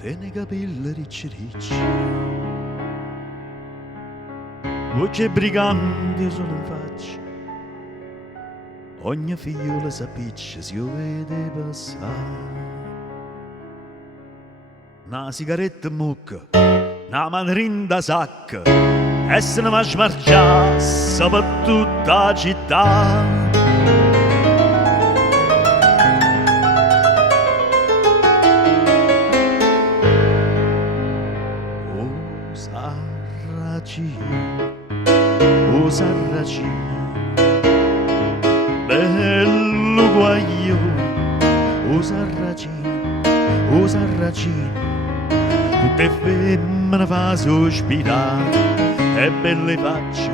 te ne capelli ricci ricci, voce briganti sono in faccia, ogni figliola s'appiccia si lo vede passare. Una sigaretta in mucca, una mandarin da sacca, e se ne va a smargiasse per tutta la città. O Sarracino, bello guaglione, o Sarracino, tutte femmine fa sospirare, e belle facce,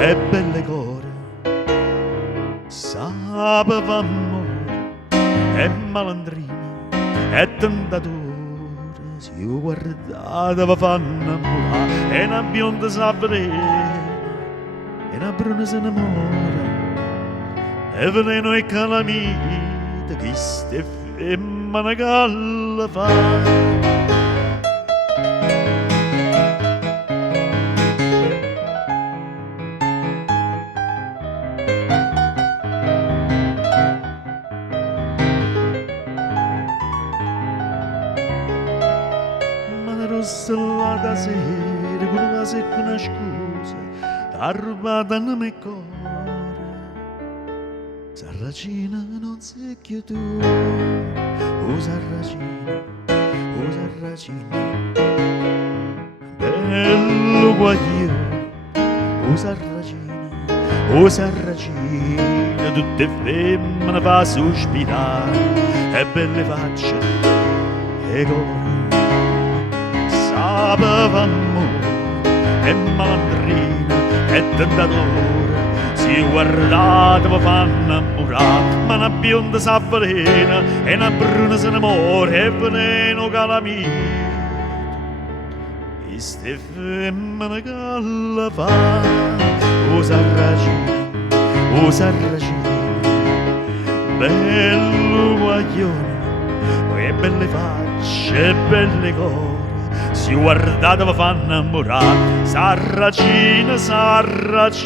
e belle core, sapeva amore, e malandrino, e tentatore. Si io guardata va fanno innamorare e una bionda s'avvelena e una bruna si innamora e veleno e calamita che ste femmina galla fa. Rossellata sera con una secca una scusa t'ha rubata nel mio cuore. Sarracina non sei più tu, o Sarracina, bello guaglione, o Sarracina, tutte femmine fa sospirare e belle facce e core. Sapeva amore e malandrina e tentatore, si guardata va fa innamorare, ma una bionda s'avvelena e una bruna se innamora e veleno calamita e ste femmine che fa. O Sarracino, bello guaglione e belle facce e belle core, si guardata va fa innamorare, Sarracina, Sarracina.